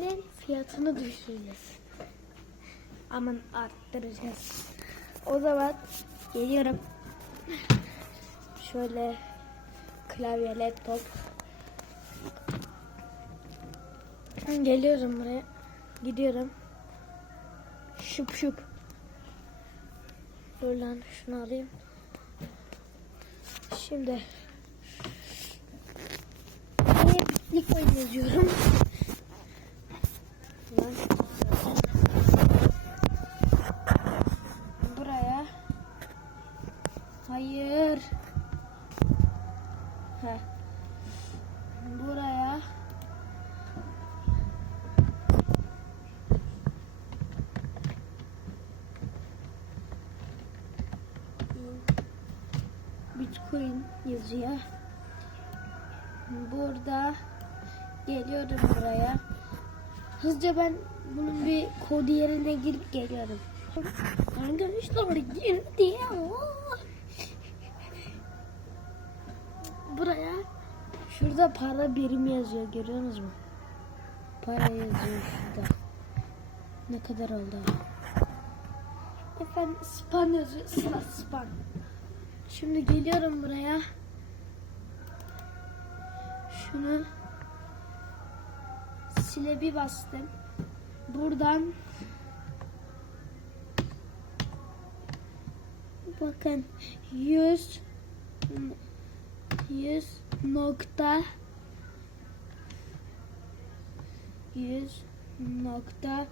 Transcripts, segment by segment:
porşenin fiyatını düşüreceğiz. Aman arttıracağız. O zaman geliyorum. Şöyle klavye, laptop. Geliyorum buraya. Gidiyorum. Şıp şıp. Dur lan şunu alayım. Şimdi Niye oyun yazıyorum? Lan. Buraya. Hayır. Heh. Buraya. Bitcoin yazıyor. Burada geliyorum buraya. Hızlıca ben bunun bir kodu yerine girip geliyorum. Arkadaşlar girdi ya. Buraya şurada para birimi yazıyor görüyorsunuz mu? Para yazıyor şurada. Ne kadar oldu? Efendim span yazıyor. Sıra span. Şimdi geliyorum buraya. Şunu sile bir bastım. Buradan bakın 100 100 nokta 100 nokta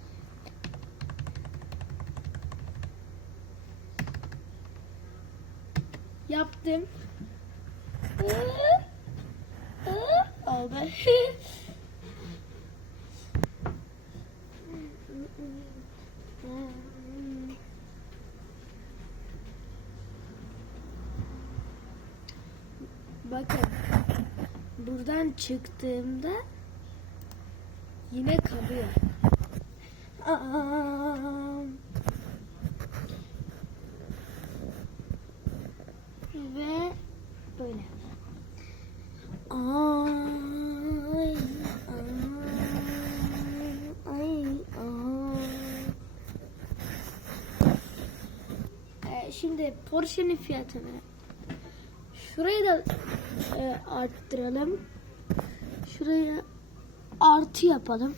yaptım. Oldu. Bakın. Buradan çıktığımda yine kalıyor. Ve böyle. Ay, ay, ay, ay. Ee, şimdi Porsche'nin fiyatını şurayı da e, arttıralım. Şuraya artı yapalım.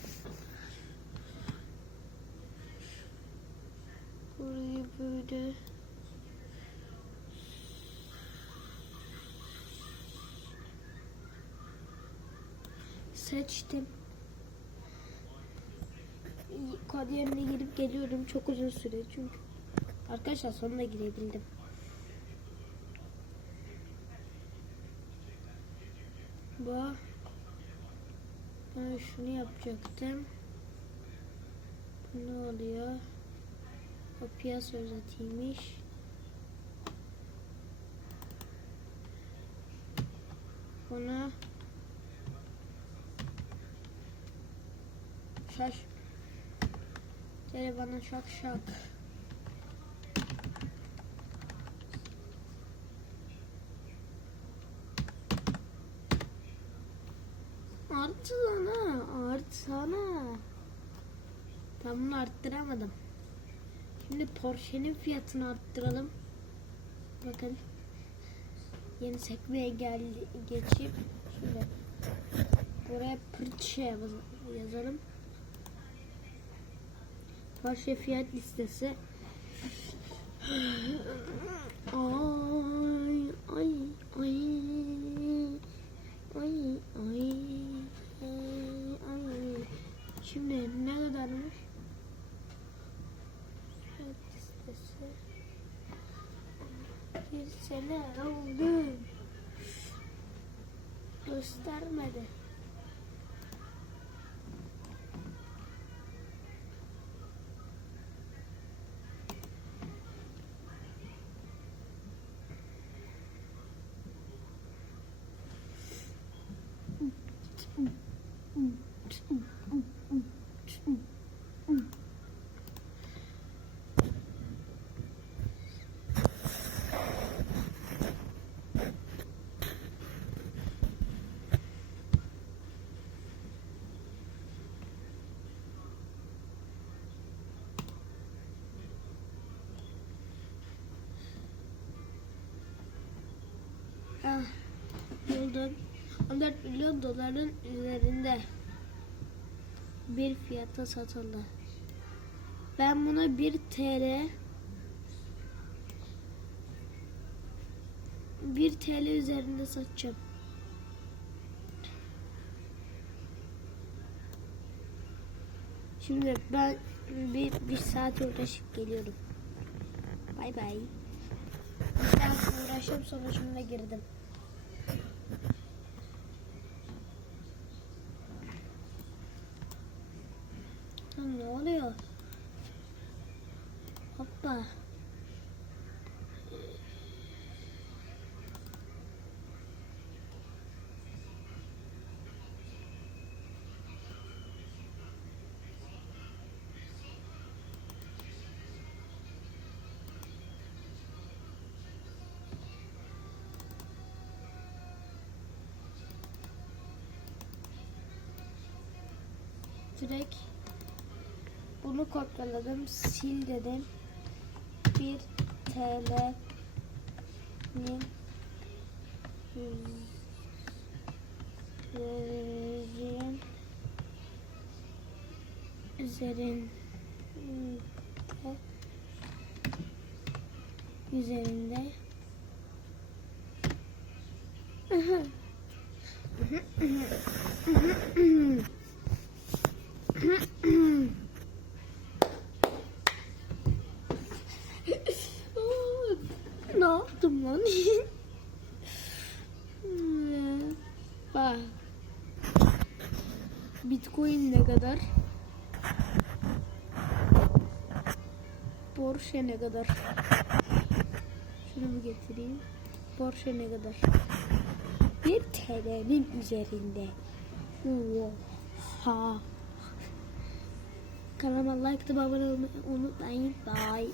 Burayı böyle seçtim. Kod girip geliyorum. Çok uzun süre çünkü. Arkadaşlar sonunda girebildim. Bu ben şunu yapacaktım. Bu ne oluyor? O piyasa özetiymiş. Buna şaş. Gel bana şak şak. Artsana, artsana. Ben bunu arttıramadım. Şimdi Porsche'nin fiyatını arttıralım. Bakın. Yeni sekmeye gel geçip şöyle buraya Porsche yaz- yazalım. Porsche fiyat listesi. Şimdi ne kadarmış? Fiyat listesi. Bir sene oldu. Göstermedi. Mm-hmm. Buldum. 14 milyon doların üzerinde bir fiyata satıldı. Ben buna 1 TL 1 TL üzerinde satacağım. Şimdi ben bir, bir saat uğraşıp geliyorum. Bay bay. Saat uğraşıp sonucunda girdim. Lan ne oluyor? Hoppa. Direkt bunu kopyaladım, sil dedim. 1 TL'nin üzerin üzerinde üzerinde ne yaptım lan? Bitcoin ne kadar? Porsche ne kadar? Şunu bir getireyim. Porsche ne kadar? Bir TL'nin üzerinde. Oha. Kanalıma like atıp abone olmayı unutmayın. Bye.